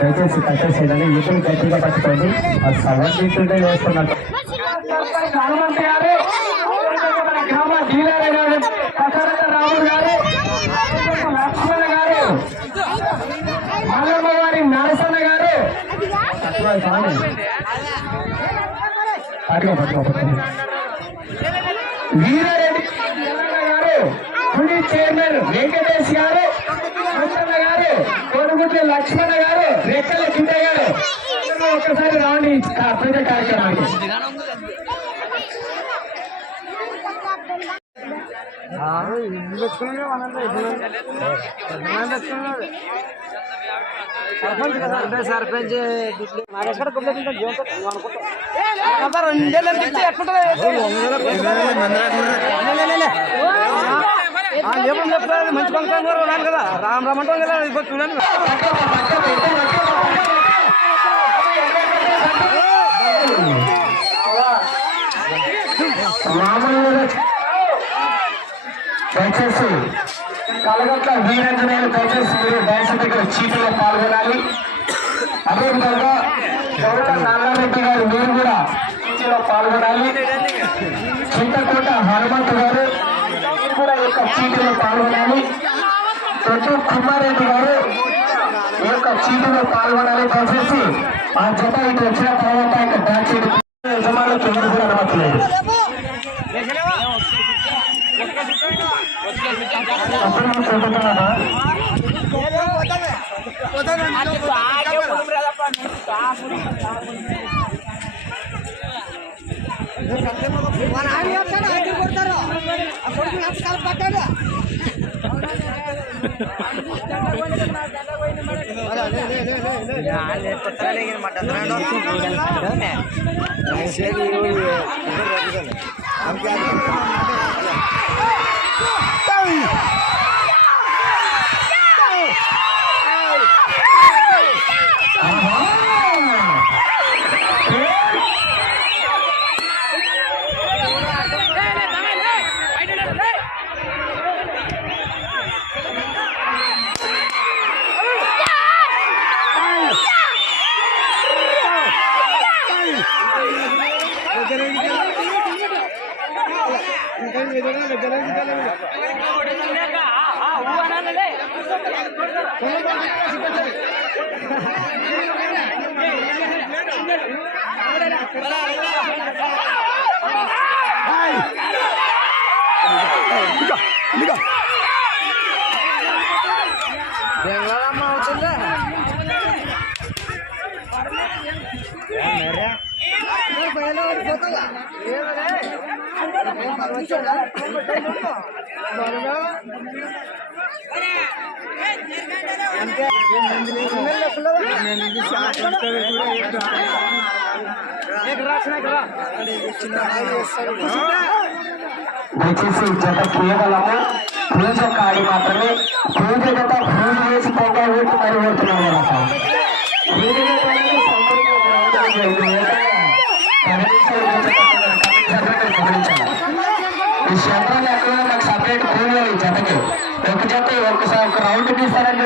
దయచేసి కట్టేసేయాలని యూతులు గట్టిగా పట్టుకోండి. ఆ సగం తీసుకుంటే వేస్తున్నట్టు హనుమంత్ గారు, గ్రామ డీలర్ గారు, రాముడు గారు, లక్ష్మణ గారు, మల్లమ్మ గారి నరసన్న గారు, వీరారెడ్డి గారు, గుడి చైర్మన్ వెంకటేష్ గారు, గారు, కొనుగుట్ల లక్ష్మణ గారు, రెక్కల కింద గారు, ఒక్కసారి రావండి పూజ కార్యక్రమానికి. సర్పంచ్ ఏమని చెప్తారు, మంచి పండుగ ఉన్నాను కదా, రామ్ రామ్ అంటాం కదా, ఇప్పుడు చూడండి. దయచేసి కలగట్ల వీరంజనేయులు దయచేసి మీరు డ్యాన్స్ దగ్గర చీటీలో పాల్గొనాలి. అదేవిధంగా గౌరవ నారాయణరెడ్డి గారు మీరు కూడా చీటీలో పాల్గొనాలి. చింతకోట హనుమంత్ గారు కూడా ఈ యొక్క చీటీలో పాల్గొనాలి. ప్రతి కుమారెడ్డి గారు ఈ యొక్క చీటీలో పాల్గొనాలి. దయచేసి ఆ జత ఇటు వచ్చిన తర్వాత ఇక డ్యాన్స్ యజమానులకు ఎవరు కూడా అనుమతి లేదు. బెంగళూరమ్మ అవుతుందా దయచేసి జత కేవలము పూజ కాడి మాత్రమే. పూజ జత పూజ చేసి పొంగ ఓటు మరి ఓడుతున్నాం ఈ శంకరాలు ఎక్కడ నాకు సపరేట్ పూజ జతకి ఒక జత ఒకసారి ఒక రౌండ్ తీస్తారని